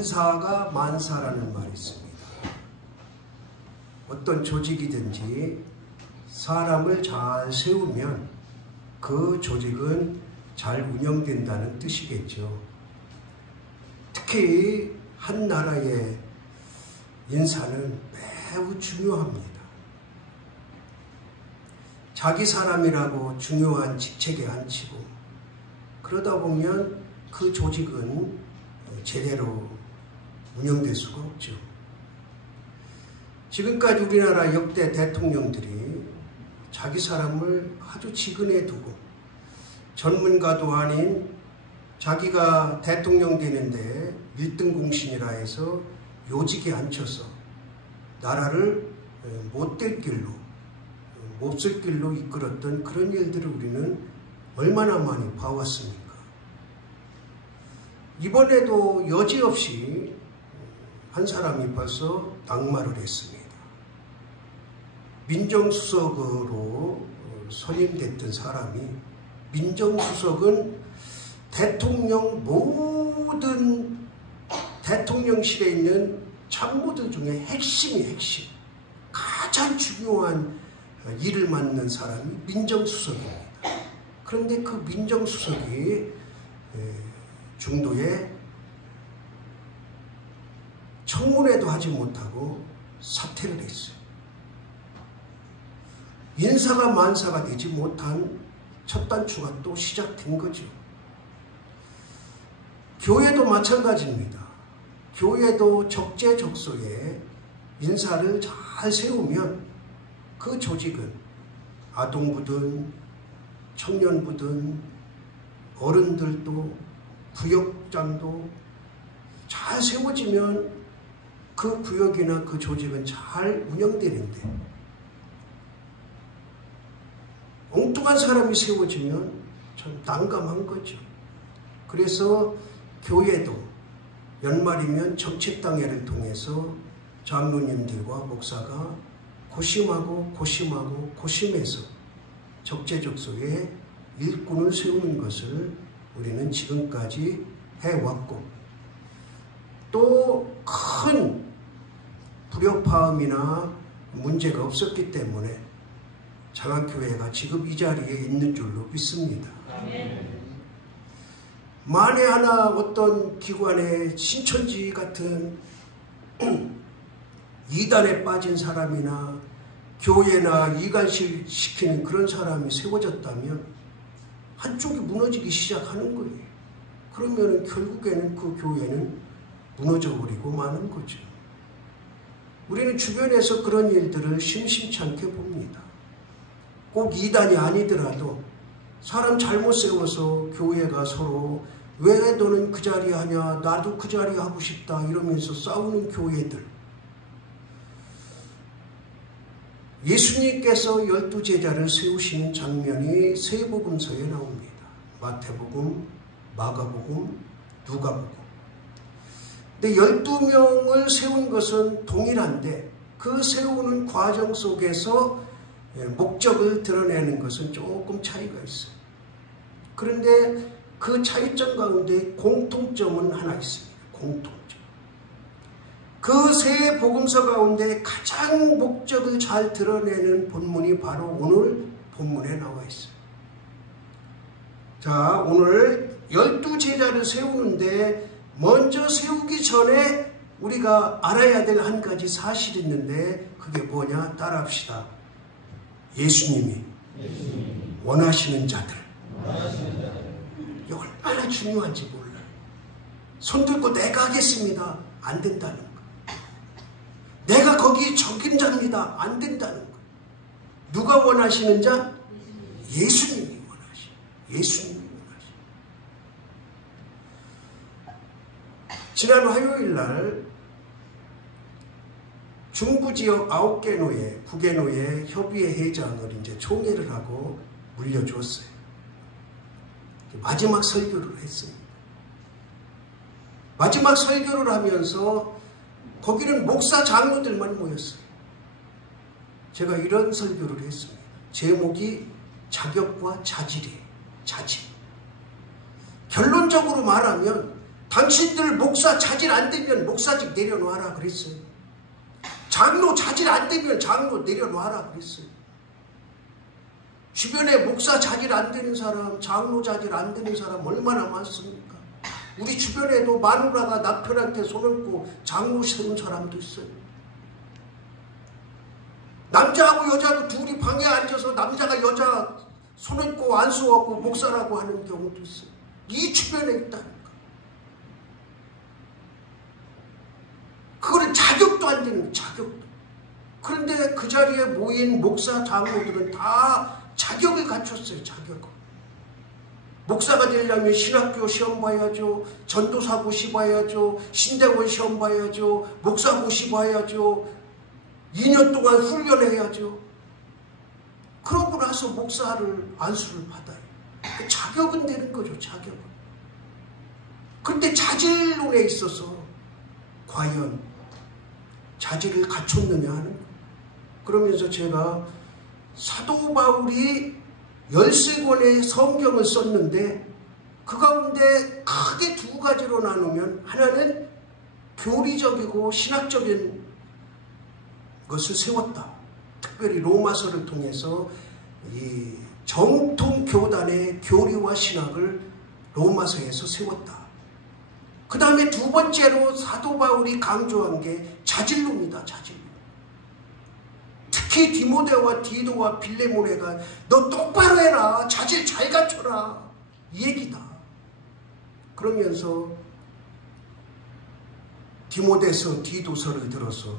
인사가 만사라는 말이 있습니다. 어떤 조직이든지 사람을 잘 세우면 그 조직은 잘 운영된다는 뜻이겠죠. 특히 한 나라의 인사는 매우 중요합니다. 자기 사람이라고 중요한 직책에 앉히고 그러다 보면 그 조직은 제대로 운영될 수가 없죠. 지금까지 우리나라 역대 대통령들이 자기 사람을 아주 지근해 두고 전문가도 아닌 자기가 대통령 되는데 1등 공신이라 해서 요직에 앉혀서 나라를 못될 길로, 몹쓸 길로 이끌었던 그런 일들을 우리는 얼마나 많이 봐왔습니까? 이번에도 여지없이 한 사람이 벌써 낙마를 했습니다. 민정수석으로 선임됐던 사람이, 민정수석은 대통령 모든 대통령실에 있는 참모들 중에 핵심 가장 중요한 일을 맡는 사람이 민정수석입니다. 그런데 그 민정수석이 중도에 청문회도 하지 못하고 사퇴를 했어요. 인사가 만사가 되지 못한 첫 단추가 또 시작된 거죠. 교회도 마찬가지입니다. 교회도 적재적소에 인사를 잘 세우면 그 조직은 아동부든 청년부든 어른들도 부역장도 잘 세워지면 그 구역이나 그 조직은 잘 운영되는데 엉뚱한 사람이 세워지면 참 난감한 거죠. 그래서 교회도 연말이면 정책당회를 통해서 장로님들과 목사가 고심해서 적재적소에 일꾼을 세우는 것을 우리는 지금까지 해왔고, 또 큰 불협화음이나 문제가 없었기 때문에 장학교회가 지금 이 자리에 있는 줄로 믿습니다. 만에 하나 어떤 기관의 신천지 같은 이단에 빠진 사람이나 교회나 이간질 시키는 그런 사람이 세워졌다면 한쪽이 무너지기 시작하는 거예요. 그러면 결국에는 그 교회는 무너져버리고 마는 거죠. 우리는 주변에서 그런 일들을 심심찮게 봅니다. 꼭 이단이 아니더라도 사람 잘못 세워서 교회가 서로 왜 너는 그 자리 하냐, 나도 그 자리 하고 싶다 이러면서 싸우는 교회들. 예수님께서 12제자를 세우시는 장면이 세 복음서에 나옵니다. 마태복음, 마가복음, 누가복음. 근데 12명을 세운 것은 동일한데 그 세우는 과정 속에서 목적을 드러내는 것은 조금 차이가 있어요. 그런데 그 차이점 가운데 공통점은 하나 있습니다. 공통점. 그 세 복음서 가운데 가장 목적을 잘 드러내는 본문이 바로 오늘 본문에 나와 있어요. 자, 오늘 12제자를 세우는데 먼저 세우기 전에 우리가 알아야 될 한 가지 사실이 있는데 그게 뭐냐? 따라합시다. 예수님이 원하시는 자들. 이게 얼마나 중요한지 몰라요. 손 들고 내가 하겠습니다. 안 된다는 거. 내가 거기 적임자입니다. 안 된다는 거. 누가 원하시는 자? 예수님이 원하시는. 예수님이 원하시는. 지난 화요일 날 중부지역 9개 노예, 9개 노예 협의회 회장을 이제 총회를 하고 물려주었어요. 마지막 설교를 했습니다. 마지막 설교를 하면서 거기는 목사 장로들만 모였어요. 제가 이런 설교를 했습니다. 제목이 자격과 자질이에요. 자질. 결론적으로 말하면 당신들 목사 자질 안 되면 목사직 내려놓아라 그랬어요. 장로 자질 안 되면 장로 내려놓아라 그랬어요. 주변에 목사 자질 안 되는 사람, 장로 자질 안 되는 사람 얼마나 많습니까? 우리 주변에도 마누라가 남편한테 손 얹고 장로 세운 사람도 있어요. 남자하고 여자하고 둘이 방에 앉아서 남자가 여자 손 얹고 안수하고 목사라고 하는 경우도 있어요. 이 주변에 있다니까. 그거는 자격도 안 되는 거예요. 자격도. 그런데 그 자리에 모인 목사 장로들은 다 자격을 갖췄어요. 자격을. 목사가 되려면 신학교 시험 봐야죠. 전도사고시 봐야죠. 신대원 시험 봐야죠. 목사고시 봐야죠. 2년 동안 훈련해야죠. 그러고 나서 목사를 안수를 받아요. 자격은 되는 거죠. 자격은. 그런데 자질론에 있어서 과연 자질을 갖췄느냐 하는 거예요. 그러면서 제가 사도 바울이 13권의 성경을 썼는데 그 가운데 크게 두 가지로 나누면 하나는 교리적이고 신학적인 것을 세웠다. 특별히 로마서를 통해서 이 정통 교단의 교리와 신학을 로마서에서 세웠다. 그 다음에 두 번째로 사도 바울이 강조한 게 자질로입니다. 자질로. 특히 디모데와 디도와 빌레몬에가 너 똑바로 해라. 자질 잘 갖춰라. 이 얘기다. 그러면서 디모데서 디도서를 들어서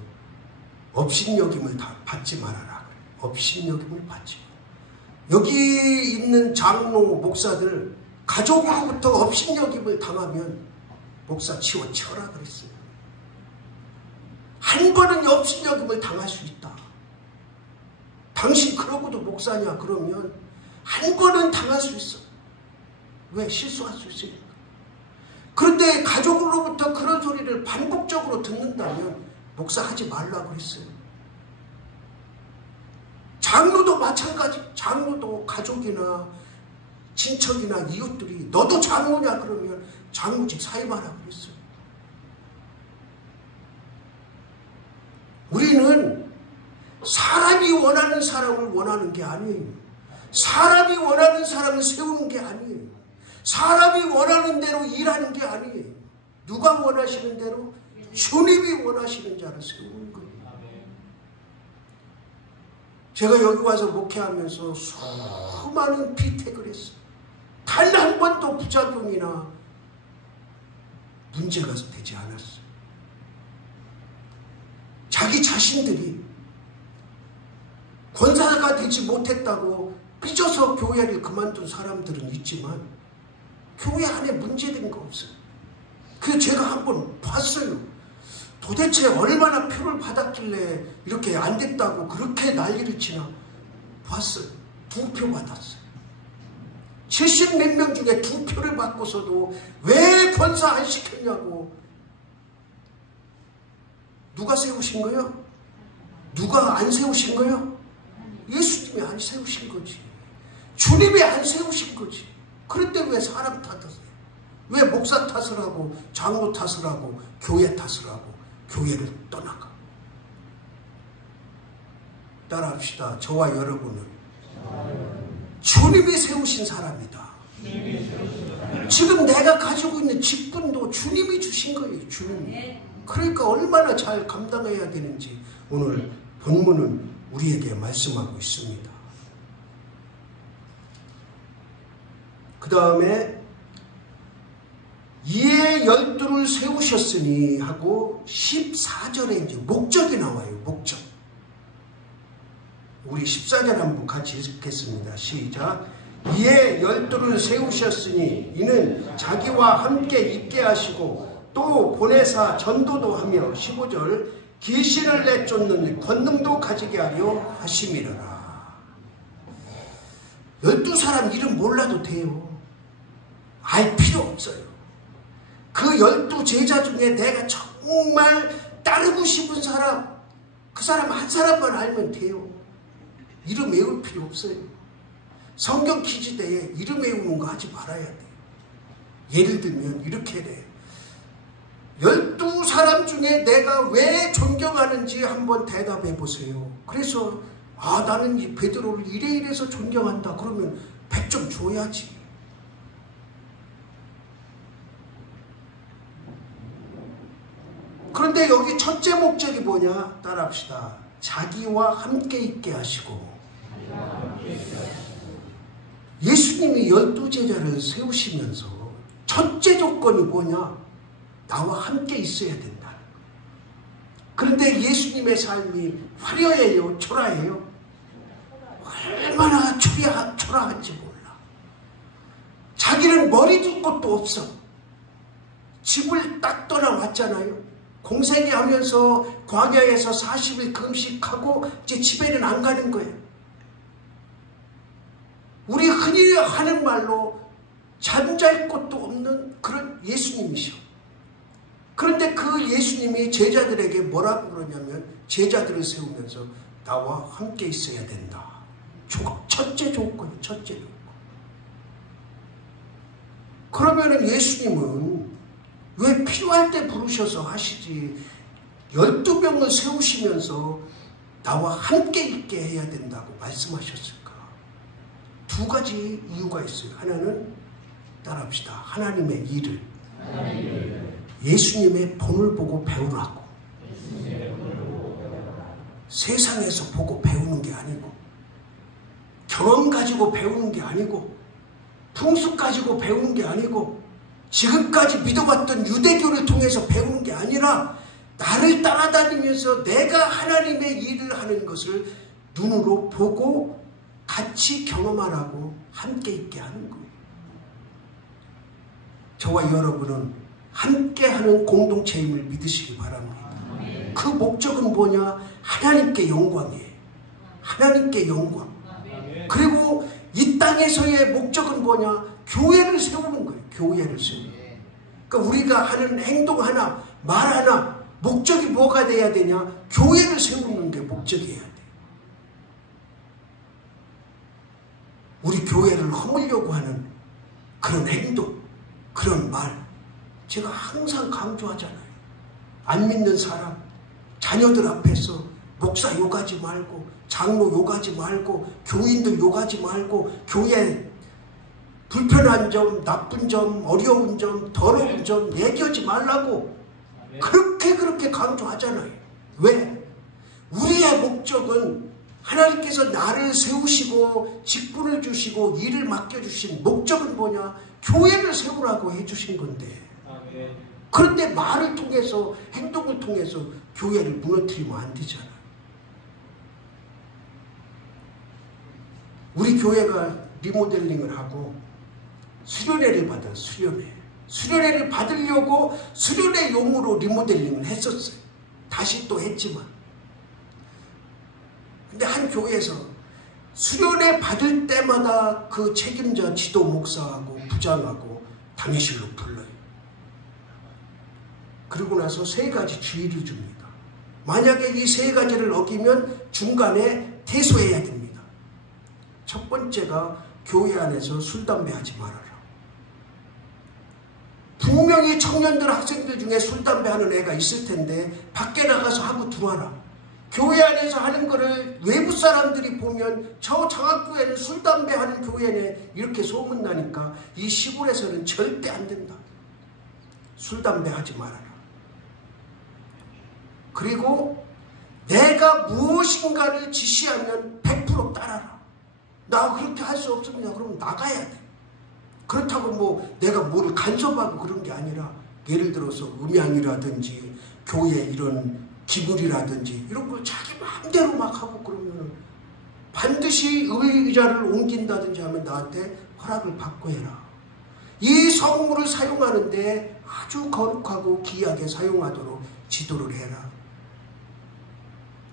업신여김을 받지 말아라. 업신여김을 받지 마라. 여기 있는 장로 목사들 가족으로부터 업신여김을 당하면 목사 치워쳐라 그랬어요. 한 번은 업신여김을 당할 수 있다. 당신 그러고도 목사냐 그러면 한 번은 당할 수 있어. 왜? 실수할 수 있으니까. 그런데 가족으로부터 그런 소리를 반복적으로 듣는다면 목사 하지 말라고 그랬어요. 장로도 마찬가지. 장로도 가족이나 친척이나 이웃들이 너도 장로냐 그러면 장로직 사임하라고 그랬어요. 우리는 사람이 원하는 사람을 원하는 게 아니에요. 사람이 원하는 사람을 세우는 게 아니에요. 사람이 원하는 대로 일하는 게 아니에요. 누가 원하시는 대로? 주님이 원하시는 자를 세우는 거예요. 제가 여기 와서 목회하면서 수많은 피택을 했어요. 단 한 번도 부작용이나 문제가 되지 않았어요. 자기 자신들이 권사가 되지 못했다고 삐져서 교회를 그만둔 사람들은 있지만 교회 안에 문제된 거 없어요. 그래서 제가 한번 봤어요. 도대체 얼마나 표를 받았길래 이렇게 안 됐다고 그렇게 난리를 치나 봤어요. 2표 받았어요. 70몇 명 중에 2표를 받고서도 왜 권사 안 시켰냐고. 누가 세우신 거예요? 누가 안 세우신 거예요? 예수님이 안 세우신 거지. 주님이 안 세우신 거지. 그런데 왜 사람 탓을 해요? 왜 목사 탓을 하고 장로 탓을 하고 교회 탓을 하고 교회를 떠나가? 따라합시다. 저와 여러분은 주님이 세우신 사람이다. 지금 내가 가지고 있는 직분도 주님이 주신 거예요. 주님. 그러니까 얼마나 잘 감당해야 되는지 오늘 본문은 우리에게 말씀하고 있습니다. 그 다음에 이에 12를 세우셨으니 하고 14절에 이제 목적이 나와요. 목적. 우리 14절 한번 같이 읽겠습니다. 시작. 이에 12를 세우셨으니 이는 자기와 함께 있게 하시고 또 보내사 전도도 하며 15절 계시를 내쫓는 권능도 가지게 하려 하심이라. 12사람 이름 몰라도 돼요. 알 필요 없어요. 그 12제자 중에 내가 정말 따르고 싶은 사람, 그 사람 한 사람만 알면 돼요. 이름 외울 필요 없어요. 성경 퀴즈 때에 이름 외우는 거 하지 말아야 돼요. 예를 들면 이렇게 돼. 12사람 중에 내가 왜 존경하는지 한번 대답해 보세요. 그래서 나는 이 베드로를 이래서 존경한다. 그러면 100점 줘야지. 그런데 여기 첫째 목적이 뭐냐? 따라합시다. 자기와 함께 있게 하시고. 예수님이 12제자를 세우시면서 첫째 조건이 뭐냐? 나와 함께 있어야 된다. 그런데 예수님의 삶이 화려해요? 초라해요? 얼마나 초라한지 몰라. 자기는 머리 둘 것도 없어. 집을 딱 떠나왔잖아요. 공생애 하면서 광야에서 40일 금식하고 이제 집에는 안 가는 거예요. 우리 흔히 하는 말로 잠잘 곳도 없는 그런 예수님이셔. 그런데 그 예수님이 제자들에게 뭐라고 그러냐면 제자들을 세우면서 나와 함께 있어야 된다. 첫째 조건이에요. 첫째 조건. 그러면은 예수님은 왜 필요할 때 부르셔서 하시지 12명을 세우시면서 나와 함께 있게 해야 된다고 말씀하셨을까? 두 가지 이유가 있어요. 하나는 따라합시다. 하나님의 일을 예수님의 본을 보고 배우라고. 세상에서 보고 배우는 게 아니고 경험 가지고 배우는 게 아니고 풍습 가지고 배우는 게 아니고 지금까지 믿어왔던 유대교를 통해서 배우는 게 아니라 나를 따라다니면서 내가 하나님의 일을 하는 것을 눈으로 보고 같이 경험하라고 함께 있게 하는 거예요. 저와 여러분은 함께하는 공동체임을 믿으시기 바랍니다. 그 목적은 뭐냐? 하나님께 영광이에요. 하나님께 영광. 그리고 이 땅에서의 목적은 뭐냐? 교회를 세우는 거예요. 교회를 세우는 거예요. 그러니까 우리가 하는 행동 하나, 말 하나, 목적이 뭐가 돼야 되냐? 교회를 세우는 게 목적이어야 돼요. 우리 교회를 허물려고 하는 그런 행동, 그런 말, 제가 항상 강조하잖아요. 안 믿는 사람, 자녀들 앞에서 목사 욕하지 말고, 장로 욕하지 말고, 교인들 욕하지 말고, 교회 불편한 점, 나쁜 점, 어려운 점, 더러운 점 얘기하지 말라고 그렇게 강조하잖아요. 왜? 우리의 목적은 하나님께서 나를 세우시고 직분을 주시고 일을 맡겨주신 목적은 뭐냐? 교회를 세우라고 해주신 건데, 그런데 말을 통해서 행동을 통해서 교회를 무너뜨리면 안 되잖아요. 우리 교회가 리모델링을 하고 수련회를 받아요. 수련회를 받으려고 수련회 용으로 리모델링을 했었어요. 다시 또 했지만, 근데 한 교회에서 수련회 받을 때마다 그 책임자 지도 목사하고 부장하고 당회실로 불러요. 그리고 나서 3가지 주의를 줍니다. 만약에 이 3가지를 어기면 중간에 퇴소해야 됩니다. 첫 번째가 교회 안에서 술, 담배 하지 말아라. 분명히 청년들, 학생들 중에 술, 담배 하는 애가 있을 텐데 밖에 나가서 하고 들어와라. 교회 안에서 하는 거를 외부 사람들이 보면 저 장학교회는 술, 담배 하는 교회네 이렇게 소문나니까 이 시골에서는 절대 안 된다. 술, 담배 하지 말아라. 그리고 내가 무엇인가를 지시하면 100% 따라라. 나 그렇게 할 수 없습니다. 그러면 나가야 돼. 그렇다고 뭐 내가 뭐를 간섭하고 그런 게 아니라, 예를 들어서 음양이라든지 교회 이런 기물이라든지 이런 걸 자기 마음대로 막 하고 그러면 반드시 의자를 옮긴다든지 하면 나한테 허락을 받고 해라. 이 성물을 사용하는데 아주 거룩하고 귀하게 사용하도록 지도를 해라.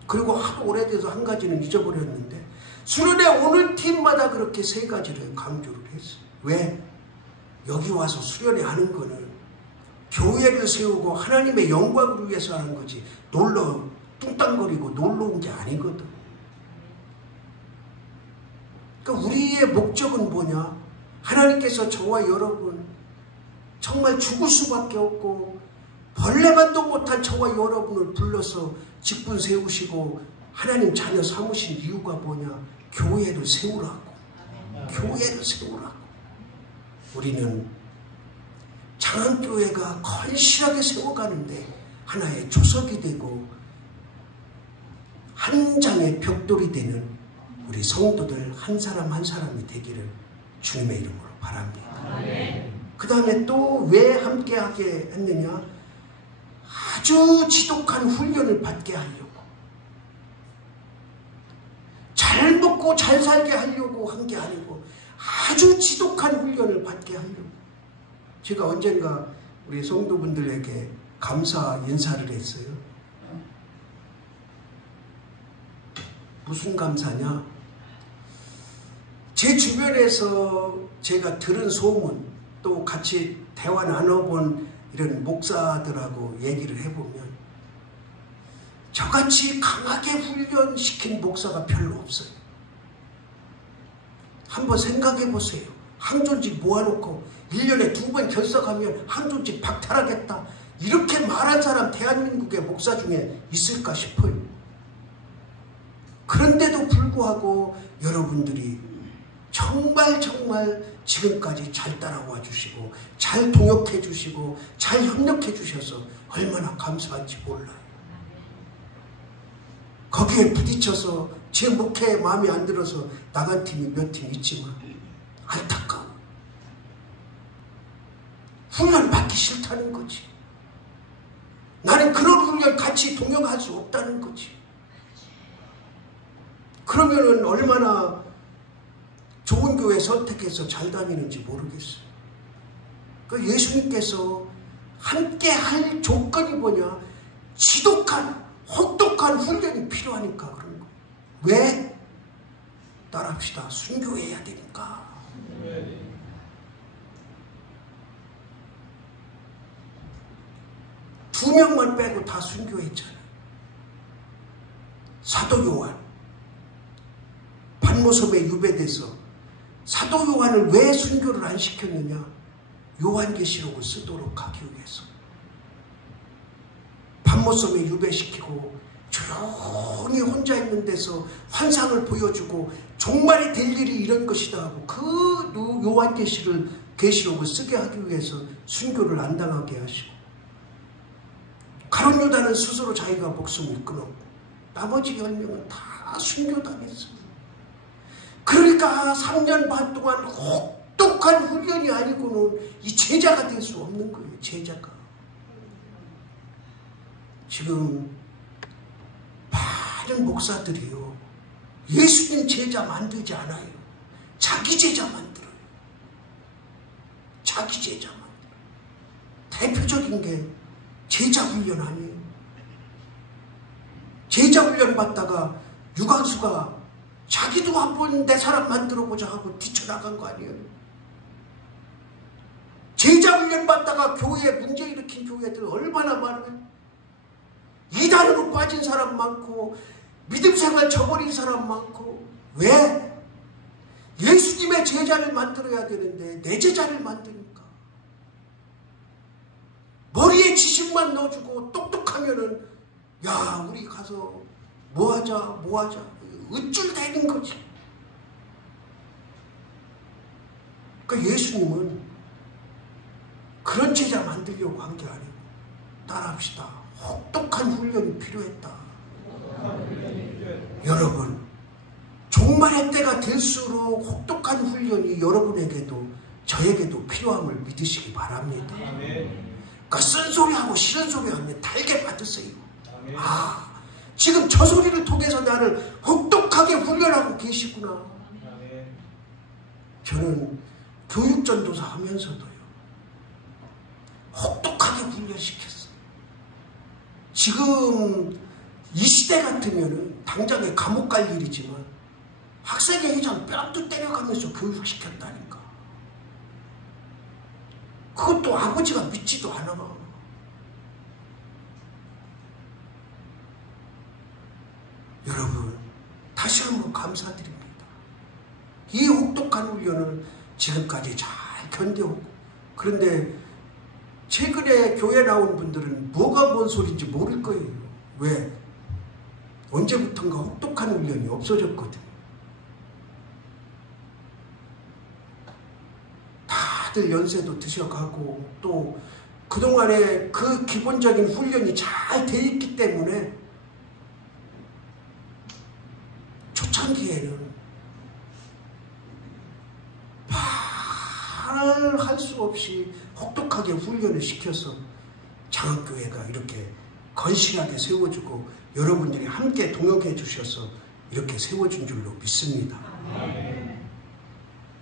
그리고 하도 오래돼서 한 가지는 잊어버렸는데 수련회 오는 팀마다 그렇게 3가지를 강조를 했어요. 왜? 여기 와서 수련회 하는 거는 교회를 세우고 하나님의 영광을 위해서 하는 거지 놀러 뚱땅거리고 놀러 온 게 아니거든. 그러니까 우리의 목적은 뭐냐? 하나님께서 저와 여러분 정말 죽을 수밖에 없고 벌레만도 못한 저와 여러분을 불러서 직분 세우시고 하나님 자녀 삼으신 이유가 뭐냐? 교회를 세우라고. 교회를 세우라고. 우리는 장안교회가 건실하게 세워가는데 하나의 조석이 되고 한 장의 벽돌이 되는 우리 성도들 한 사람 한 사람이 되기를 주님의 이름으로 바랍니다. 그 다음에 또 왜 함께하게 했느냐? 아주 지독한 훈련을 받게 하려고, 잘 먹고 잘 살게 하려고 한 게 아니고 아주 지독한 훈련을 받게 하려고. 제가 언젠가 우리 성도분들에게 감사 인사를 했어요. 무슨 감사냐? 제 주변에서 제가 들은 소문, 또 같이 대화 나눠본 이런 목사들하고 얘기를 해보면 저같이 강하게 훈련시킨 목사가 별로 없어요. 한번 생각해 보세요. 항존직 모아놓고 1년에 2번 결석하면 항존직 박탈하겠다, 이렇게 말한 사람 대한민국의 목사 중에 있을까 싶어요. 그런데도 불구하고 여러분들이 정말 지금까지 잘 따라와 주시고 잘 동역해 주시고 잘 협력해 주셔서 얼마나 감사한지 몰라요. 거기에 부딪혀서 제 목회에 마음에 안 들어서 나간 팀이 몇 팀 있지만 안타까워. 훈련 받기 싫다는 거지. 나는 그런 훈련 같이 동역할 수 없다는 거지. 그러면은 얼마나 좋은 교회 선택해서 잘 다니는지 모르겠어요. 그 예수님께서 함께 할 조건이 뭐냐? 지독한, 혹독한 훈련이 필요하니까 그런 거예요. 왜? 따라합시다. 순교해야 되니까. 두 명만 빼고 다 순교했잖아요. 사도 요한. 반모섬에 유배돼서 사도 요한을 왜 순교를 안 시켰느냐? 요한계시록을 쓰도록 하기 위해서. 반모섬에 유배시키고 조용히 혼자 있는 데서 환상을 보여주고 종말이 될 일이 이런 것이다 하고 그 요한계시록을 쓰게 하기 위해서 순교를 안 당하게 하시고, 가룟 유다는 스스로 자기가 목숨을 끊었고 나머지 10명은 다 순교당했어요. 그러니까 3년 반 동안 혹독한 훈련이 아니고는 이 제자가 될 수 없는 거예요. 제자가. 지금 많은 목사들이요, 예수님 제자 만들지 않아요. 자기 제자 만들어요. 자기 제자 만들어요. 대표적인 게 제자 훈련 아니에요. 제자 훈련 받다가 유광수가 자기도 한번 내 사람 만들어보자 하고 뛰쳐나간 거 아니에요. 제자 훈련 받다가 교회에 문제 일으킨 교회들 얼마나 많아요. 이단으로 빠진 사람 많고 믿음 생활 저버린 사람 많고. 왜? 예수님의 제자를 만들어야 되는데 내 제자를 만드니까. 머리에 지식만 넣어주고 똑똑하면은 야 우리 가서 뭐하자 으쭐대는 거지. 그러니까 예수님은 그런 제자 만들려고 한 게 아니고, 따라합시다. 혹독한 훈련이 필요했다. 여러분, 종말의 때가 될수록 혹독한 훈련이 여러분에게도 저에게도 필요함을 믿으시기 바랍니다. 그러니까 쓴소리하고 싫은 소리하면 달게 받으세요. 아, 지금 저 소리를 통해서 나를 혹독하게 훈련하고 계시구나. 저는 교육전도사 하면서도요, 혹독하게 훈련시켰어요. 지금 이 시대 같으면 당장에 감옥 갈 일이지만 학생회 회장 뺨도 때려가면서 교육시켰다니까. 그것도 아버지가 믿지도 않아. 여러분, 다시 한번 감사드립니다. 이 혹독한 훈련을 지금까지 잘 견뎌오고, 그런데 최근에 교회 나온 분들은 뭐가 뭔 소리인지 모를 거예요. 왜? 언제부턴가 혹독한 훈련이 없어졌거든. 다들 연세도 드셔가고 또 그동안에 그 기본적인 훈련이 잘 돼 있기 때문에 초창기에는 말할 수 없이 혹독하게 훈련을 시켜서 장학교회가 이렇게 건실하게 세워주고 여러분들이 함께 동역해 주셔서 이렇게 세워준 줄로 믿습니다.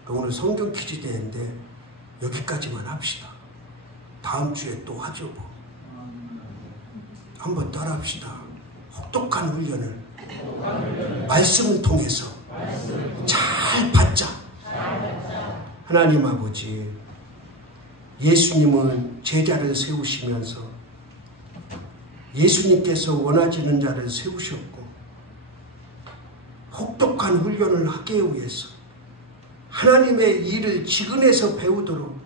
오늘 성경 퀴즈 대회인데 여기까지만 합시다. 다음 주에 또 하죠. 뭐. 한번 따라 합시다. 혹독한 훈련을 말씀을 통해서 잘 받자. 하나님 아버지, 예수님은 제자를 세우시면서 예수님께서 원하시는 자를 세우셨고 혹독한 훈련을 하기 위해서 하나님의 일을 지근에서 배우도록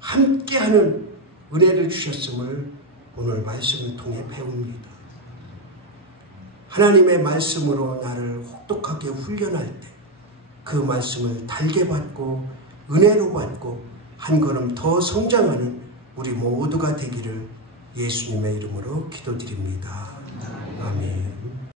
함께하는 은혜를 주셨음을 오늘 말씀을 통해 배웁니다. 하나님의 말씀으로 나를 혹독하게 훈련할 때 그 말씀을 달게 받고 은혜로 받고 한 걸음 더 성장하는 우리 모두가 되기를 예수님의 이름으로 기도드립니다. 아멘.